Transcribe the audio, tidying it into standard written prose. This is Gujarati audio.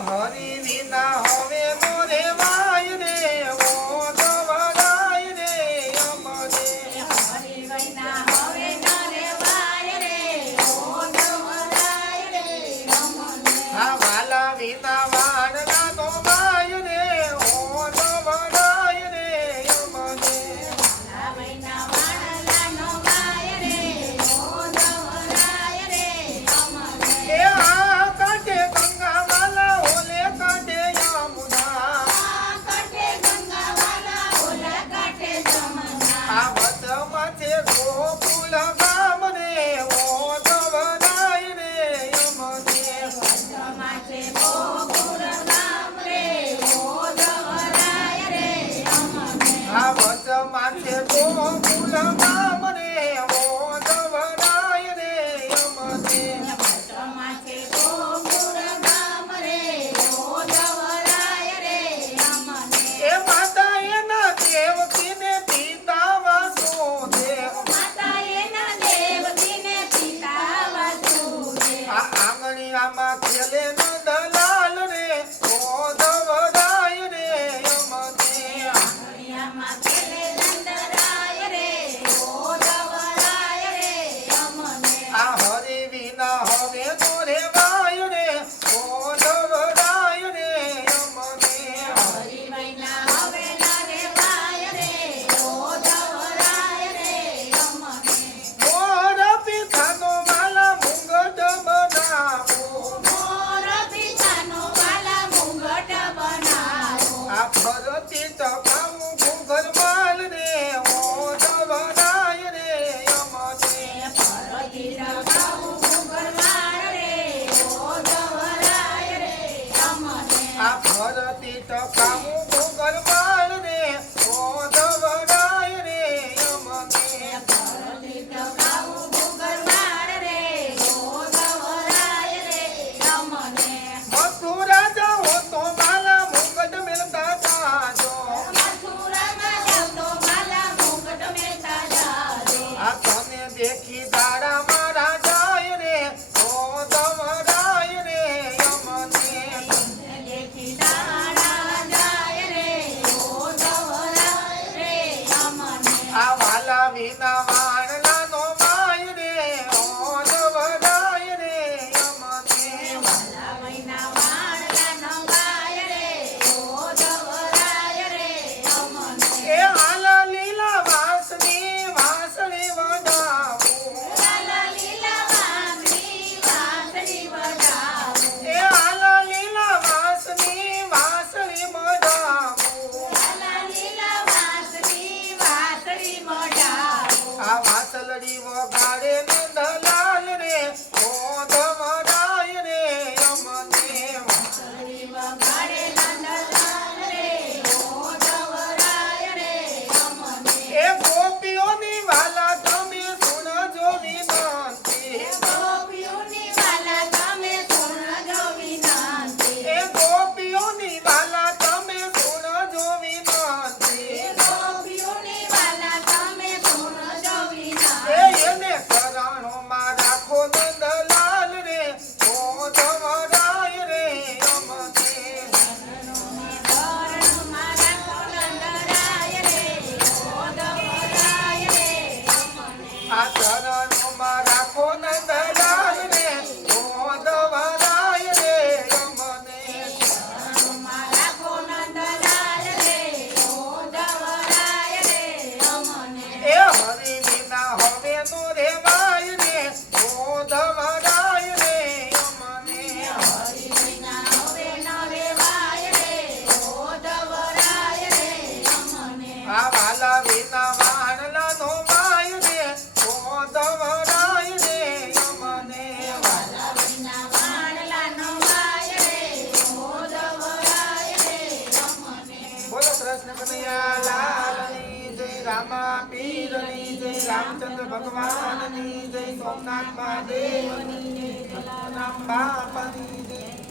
હરી વિના હવે મોરે વાય રે ઓ ધવરાય રે અમને હરી વિના હવે નરે વાય રે ઓ ધવરાય રે અમને આ વાલા વિના વાળના નો વાય રે ઓ ધવરાય રે અમને વાલા વિના વાળલાનો વાય રે ઓ ધવરાય રે અમને એ આ કાંઠે ગંગા વાલા ઓલે કાંઠે યમુના આ કાંઠે ગંગા વાલા ઓલા કાંઠે જમના આ વચમાં છે ગોકુલ ગામ રે ઓ ધવરાય રે અમને વચમાં છે ગોકુળ ગામ રે ઓ ધવરાય રે અમને આ વચમાં છે ગોકુલ ગામ રે ઓ ધવરાય રે અમને વચમાં છે ગોકુળ ગામ રે ઓ ધવરાય રે અમને એ માતા એના દેવકીને પિતા વાસુદેવ માતા એના દેવકીને પિતા વાસુદેવ આ આંગણિયામાં ખેલે નંદલાલ રે ઓ ધવરાય રે અમને આંગણિયામાં ખેલે નંદરાય રે ઓ ધવરાય રે અમને આ હરિ વિના હવે તોરે વાય રે ઓ ધવરાય રે અમને હરી મહિના હવે નરે વાય રે ઓ ધવરાય રે અમને મોર પિતાનો વાલા મુંગટ બનાવો મોર પિતાનો વાલા મુંગટ બનાવો આ ફરતી ટકાવું ઘૂઘર માલ રે ઓ ધવરાય રે અમને ફરતી રખાવું ઘૂઘરવાળ રે ઓ ધવરાય રે અમને આ ફરતી ટકાવું ઘૂઘર માલ રે ઓ ધવરાય રે અમને ફરતી રખાવું ઘૂઘરવાળ રે ઓ ધવરાય રે અમને મથુરા જાઓ તો માલા મુંગટ મેલતા જાજો મથુરામાં જાવ તો વાલા મુંગટ મેલતા જાજો આ તને દેખી દાડા મારા જાય રે ઓ ધવરાય રે અમને દેખી દાડા જાય રે ઓ ધવરાય રે અમને આ વાલા વિના વાણલાનો વાય રે ઓ ધવરાય રે અમને વાલા મહિના વાળલાનો વાય રે ઓ ધવરાય રે અમને એ હાલા લીલા વાસની વાસળી વડાવું લાલા લીલા વાંસળી વાંસળી વગાડો એ હાલા લીલા વાસની વાસળી વડાવું લાલા લીલા વાંસળી વાંસળી વગાડો આ વાસલડી વગાડે નંદલાલ રે ઓ ધવરાય રે અમને વાંસળી વગાડે નંદલાલ રે ઓ ધવરાય રે અમને એ ગોપીઓની વાલા તમે સુણજો વિનંતી ગોપીઓની વાલા તમે સુણજો વિનંતી એ ગોપીઓની વાલા તમે સુણજો વિનંતી ગોપીઓની વાલા તમે સુણજો એ વિનંતી એને કરાણોમાં રાખો નંદલાલ રે ઓ ધવરાય રે અમને શરણમાં રાખો નંદરાય રે ઓ ધવરાય રે અમને આ ચરણોમાં રાખો નંદલાલ રે ઓ ધવરાય રે અમને શરણમાં રાખો નંદલાલ રે ઓ ધવરાય રે અમને એ હરિ વિના હવે નો રેવાય રે ઓ ધવરાય રે અમને હરી વિના હવે ન રેવાય રે ઓ ધવરાય રે અમને આ વાલા વિના વાણલાનો વાય રે ઓ ધવરાય રે અમને વાલા વિના વાણલાનો વાય રે ઓ ધવરાય રે અમને બોલો કૃષ્ણ કનૈયા લાલની જય રામા પીરની જય રામચંદ્ર ભગવાનની જય સોમનાથ મહાદેવની જય જગન્નાથ બાપાની જય